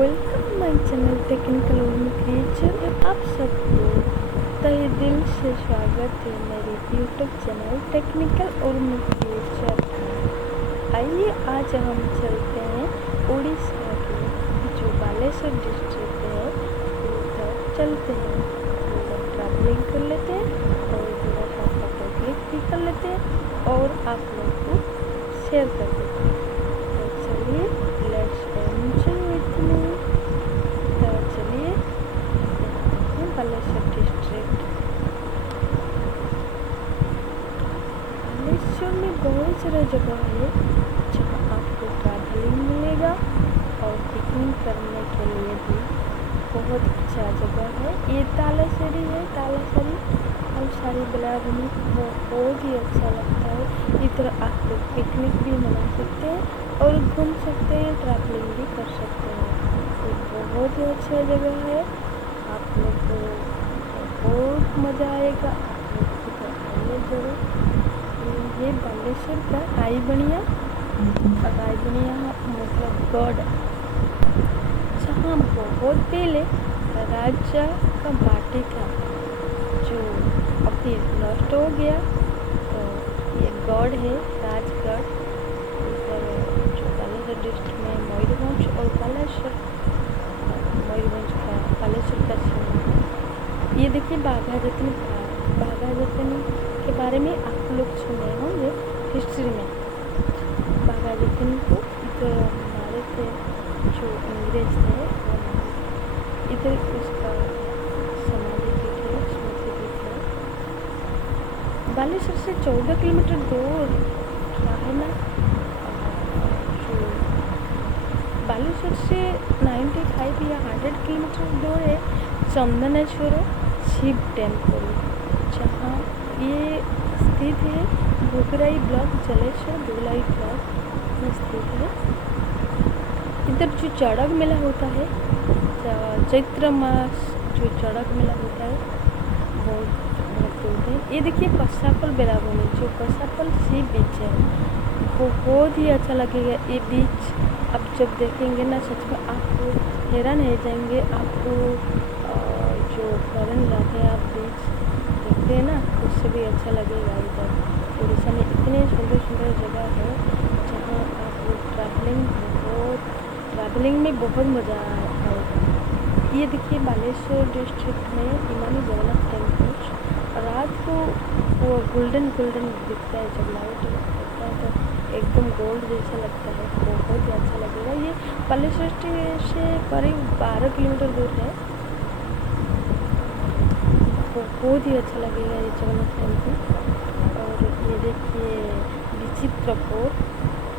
Welcome my channel technical Urmi creature. आप सबको तहे दिल से स्वागत है मेरे YouTube channel technical Urmi creature. आइए आज हम चलते हैं उड़ीसा के जो बालेश्वर डिस्ट्रिक्ट है उधर चलते हैं। उधर ट्रैवलिंग कर लेते हैं और थोड़ा सा फोटो क्लिक भी कर लेते हैं और आप लोग को शेयर कर देते हैं। तो चलिए लेट्स एंजॉय विथ मी। तो चलिए बालेश्वर डिस्ट्रिक्ट। बालेश्वर में बहुत सारा जगह है जहाँ आपको ट्रैवलिंग मिलेगा और पिकनिक करने के लिए भी बहुत अच्छा जगह है। ये तालासरी है, तालसारी बेलाभूमि बहुत ही अच्छा लगता है। इधर आप लोग पिकनिक भी मना सकते हैं और घूम सकते हैं, ट्रैवलिंग भी कर सकते हैं। ये बहुत ही अच्छा जगह है, आप लोग को बहुत मज़ा आएगा। आप लोग इधर आइए ज़रूर। ये बालेश्वर का रायबनिया मतलब गढ़, जहाँ बहुत पहले राजा का बाटी था जो अभी नष्ट हो गया। तो ये गढ़ है, राजगढ़। इधर जो बालेश्वर डिस्ट्रिक्ट में मयूरभंज और मयूरभंज का बालेश्वर का सीमा है। ये देखिए बाघा जतनी के बारे में आप लोग सुने होंगे हिस्ट्री में। बाघा जतनी को इधर मारे थे जो अंग्रेज थे, इधर उसका समाधि पीठ है, स्मृति पीठ है। बालेश्वर से 14 किलोमीटर दूर है ना। जो बालेश्वर से 95 या 100 किलोमीटर दूर है चंदनेश्वर शिव टेम्पल, जहाँ ये स्थित है। भोगराई ब्लॉक, जलेश्वर भोगराई ब्लॉक में स्थित है। इधर जो चड़क मेला होता है, चैत्र मास जो चड़क मेला होता है बहुत होते हैं। ये देखिए कसापल बेलाभूमि, जो कसापल सी बीच है, बहुत ही अच्छा लगेगा। ये बीच आप जब देखेंगे ना, सच में आप हैरान रह जाएंगे। आपको जो फॉरेन जाते हैं आप बीच देखते हैं ना, उससे भी अच्छा लगेगा। इधर उड़ीसा में इतने सुंदर जगह है जहाँ आप ट्रैवलिंग में बहुत मज़ा आएगा। ये देखिए बालेश्वर डिस्ट्रिक्ट में इमामी जगन्नाथ टेम्पल रात को वो गोल्डन दिखता है। जब लाइट होता है तो एकदम गोल्ड जैसा लगता है, बहुत ही अच्छा लगेगा। ये बालेश्वर से करीब 12 किलोमीटर दूर है। बहुत ही अच्छा लगेगा ये जगन्नाथ टेम्पल। और ये देखिए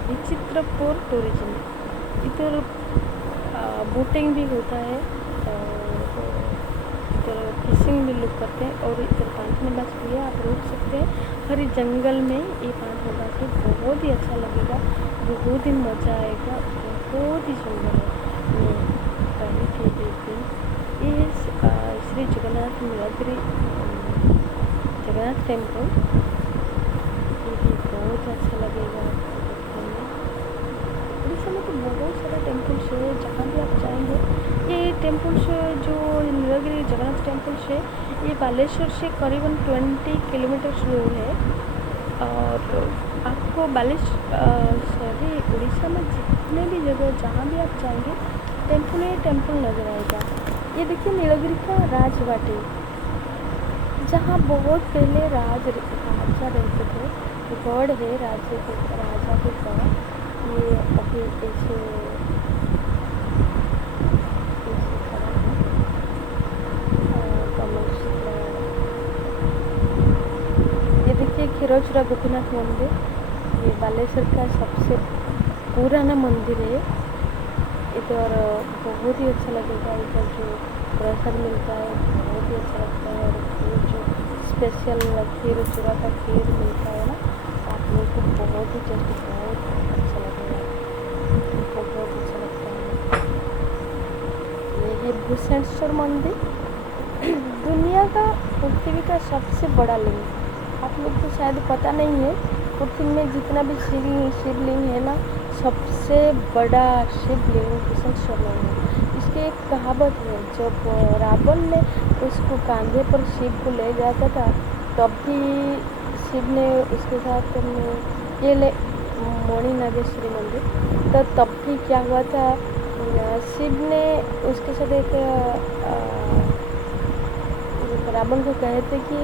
विचित्रपुर टूरिज्म, इधर बोटिंग भी होता है और इधर फिशिंग भी लोग करते हैं। और इधर 5 नंबर भी है, आप रुक सकते हैं। हरी जंगल में ये 5 नंबर से बहुत ही अच्छा लगेगा, बहुत ही मज़ा आएगा, बहुत ही सुंदर है। ये पहले के दिन ये श्री जगन्नाथ नीलगिरी जगन्नाथ टेम्पल, ये भी बहुत अच्छा लगेगा देखने में। उड़ीसा में तो बहुत सारा टेम्पल्स है, जहाँ भी आप जाएंगे। ये टेम्पल्स जो नीलगिरी जगन्नाथ टेम्पल्स है, ये बालेश्वर से करीबन 20 किलोमीटर दूर है। और आपको उड़ीसा में जितने भी जगह जहाँ भी आप जाएंगे टेम्पल नजर आएगा। ये देखिए नीलगिरी का राजवाटी, जहाँ बहुत पहले राजा रहते थे। गढ़ है राजा के गढ़। ये अभी ऐसे खड़ा है। ये देखिए खीरोचरा गोपीनाथ मंदिर, ये बालेश्वर का सबसे पुराना मंदिर है। इधर बहुत ही अच्छा लगेगा। इधर जो प्रसाद मिलता है बहुत ही अच्छा लगता है। और जो स्पेशल खीरोचरा का खीर मिलता है ना, आप लोगों को बहुत ही टेस्टी, बहुत अच्छा लगेगा, बहुत अच्छा लगता है। ये है भूषणेश्वर मंदिर, दुनिया का पृथ्वी का सबसे बड़ा लिंग। आप लोग को शायद पता नहीं है, पृथ्वी में जितना भी शिवलिंग है ना, सबसे बड़ा शिवलिंग भूषणेश्वर में है। की एक कहावत है, जब रावण ने उसको कंधे पर शिव को ले जाता था, तब भी शिव ने उसके साथ में ये ले मणि नागेश्वरी मंदिर, तो तब भी क्या हुआ था, शिव ने उसके साथ एक रावण को कहे थे कि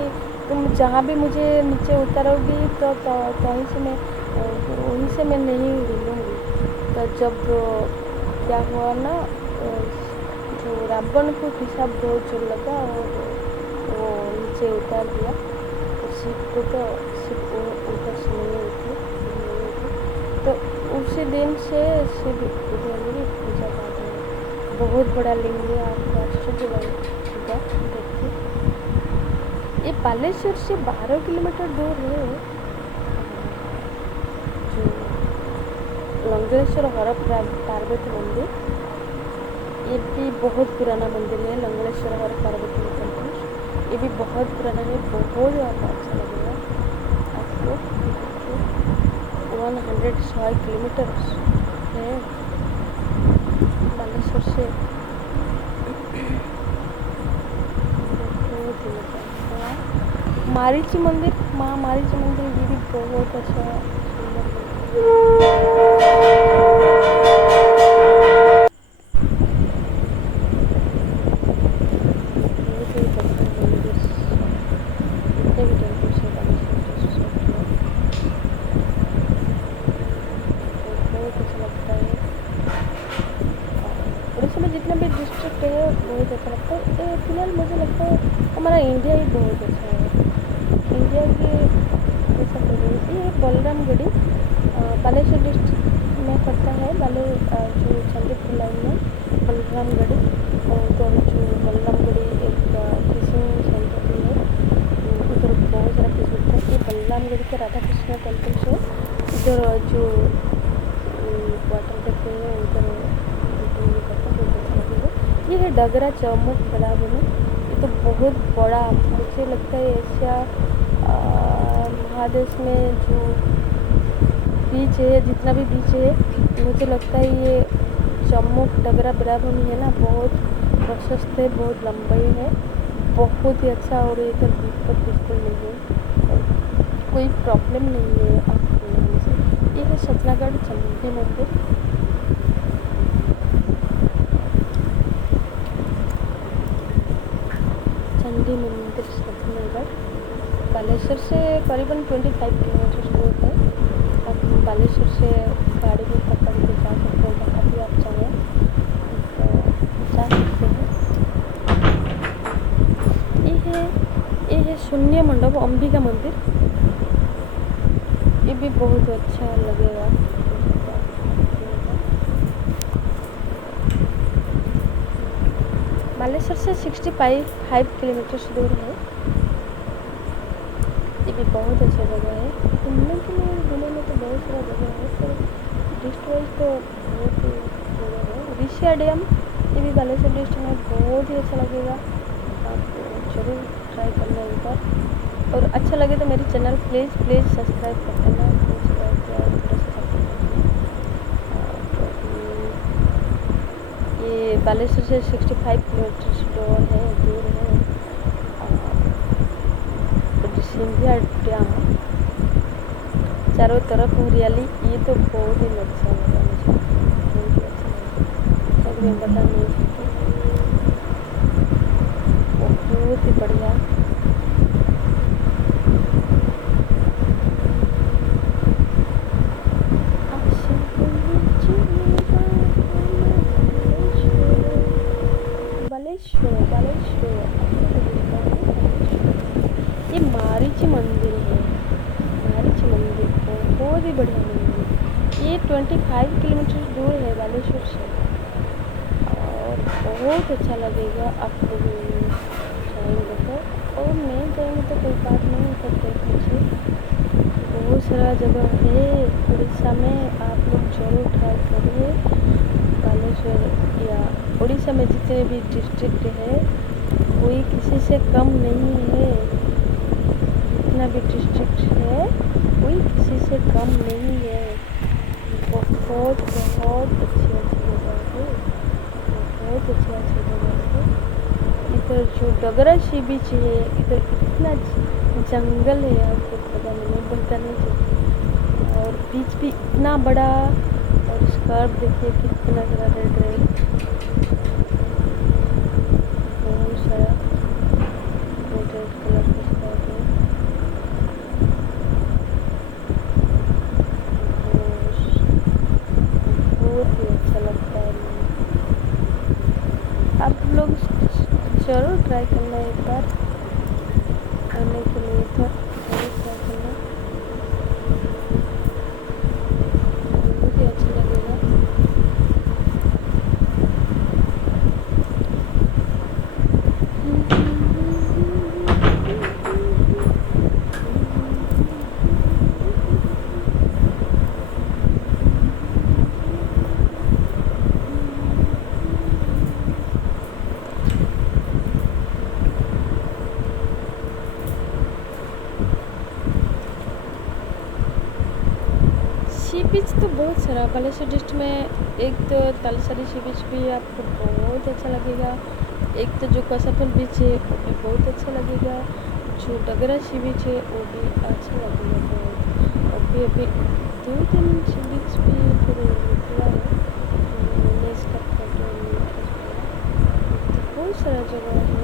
तुम जहाँ भी मुझे नीचे उतारोगी तो वहीं से मैं नहीं हिलूँगी। तो जब क्या हुआ ना, जो रावण को हिसाब बहुत जोर लगा और वो नीचे उतार दिया, तो शिव को तो शिव ऊपर से नहीं उठे। तो उसी दिन से शिव उधर मेरी पूजा पाठ है, बहुत बड़ा लिंग है, आपको आश्चर्य लगेगा देखिए। ये बालेश्वर से 12 किलोमीटर दूर है। जो लंगलेश्वर हर पार्वती मंदिर, ये भी बहुत पुराना मंदिर है। लंगलेश्वर हर पार्वती टेम्पल ये भी बहुत पुराना है, बहुत ज़्यादा अच्छा लगेगा आपको। 106 किलोमीटर है बालेश्वर से। मारीची मंदिर, माँ मारीची मंदिर, ये भी बहुत अच्छा सुंदर उड़ीसा में जितने भी डिस्ट्रिक्ट है बहुत अच्छा लगता है। फिलहाल मुझे लगता है हमारा इंडिया ही बहुत अच्छा है। इंडिया के ये बलरामगढ़ी बालेश्वर डिस्ट्रिक्ट में पड़ता है। जो चंडीपुर लाइन में बलरामगढ़ी, और उधर जो बलरामगढ़ी एक फिशिंग सेंटर भी है, उधर बहुत सारा फिश मिलता है। ये बलरामगढ़ी के राधा कृष्ण टेम्पल से उधर जो वाटर देखते हैं उधर ये है डगरा चौमुख बराबनी। ये तो बहुत बड़ा, मुझे लगता है एशिया महादेश में जो बीच है, जितना भी बीच है, मुझे लगता है ये चौमुख डगरा बराबनी है ना, बहुत प्रशस्त है, बहुत लंबाई है, बहुत ही अच्छा। और इधर दिक्कत बिल्कुल नहीं है, कोई प्रॉब्लम नहीं है आपको से। ये है सतनागढ़ चंडी मंदिर। चंडी मंदिर सतनागढ़ बालेश्वर से करीबन 25 किलोमीटर दूर है। आप बालेश्वर से गाड़ी भी पकड़ के जा सकते हैं, जहाँ भी आप चाहें तो जा सकते हैं। ये है शून्य मंडप अंबिका मंदिर, ये भी बहुत अच्छा लगेगा। बालेश्वर से 65 किलोमीटर दूर है। ये भी बहुत अच्छा जगह है घूमने के लिए। जिले में तो बहुत सारा जगह है, तो डिस्ट्रिक्ट वाइज तो बहुत ही जगह है। ऋषिया डैम, ये भी बालेश्वर डिस्ट्रिक्ट में बहुत ही अच्छा लगेगा, आप जरूर ट्राई करना एक बार। और अच्छा लगे तो मेरी चैनल प्लीज़ सब्सक्राइब कर देना। ये बालेश्वर से 65 किलोमीटर दूर है। सिंधिया डैम, चारों तरफ हरियाली, ये तो बहुत ही अच्छा लगा मुझे, बहुत ही अच्छा लगा, सब मैं बता नहीं सकती, बहुत ही बढ़िया। ये मारीची मंदिर है, मारीची मंदिर बहुत ही बढ़िया मंदिर। ये 25 किलोमीटर दूर है बालेश्वर से, और बहुत अच्छा लगेगा आपको भी जाएंगे तो। और नहीं जाएंगे तो कोई बात नहीं, तो देख लीजिए बहुत सारा जगह है उड़ीसा में, आप लोग जरूर ट्राई करिए। बालेश्वर या उड़ीसा में जितने भी डिस्ट्रिक्ट है, कोई किसी से कम नहीं है। जितना भी डिस्ट्रिक्ट है, कोई किसी से कम नहीं है। बहुत अच्छी जगह है, बहुत बहुत अच्छा अच्छा जगह है। इधर जो डगरा सी बीच है, इधर इतना जंगल है, आपको पता नहीं बता नहीं सकती। और बीच भी इतना बड़ा, और स्कार्फ देखिए कितना सारा रेड रेड, बहुत सारा रेड रेड कलर का स्कार्फ है। बहुत ही अच्छा लगता है। आप लोग जरूर ट्राई करना एक बार आने के लिए, इधर जरूर ट्राई करना, बहुत ही अच्छा लगेगा। सी बीच तो बहुत सारा बालेश्वर डिस्ट्रिक्ट में। एक तो तालसारी सी बीच भी आपको बहुत अच्छा लगेगा। एक तो जो कसाफल बीच है वो भी बहुत अच्छा लगेगा। जो डगरा सी बीच है वो भी अच्छा लगेगा बहुत। अभी अभी 2 दिन सी बीच भी फिर निकला है, मैंने इसका फोटो नहीं खींच पाया। तो बहुत सारा जगह है।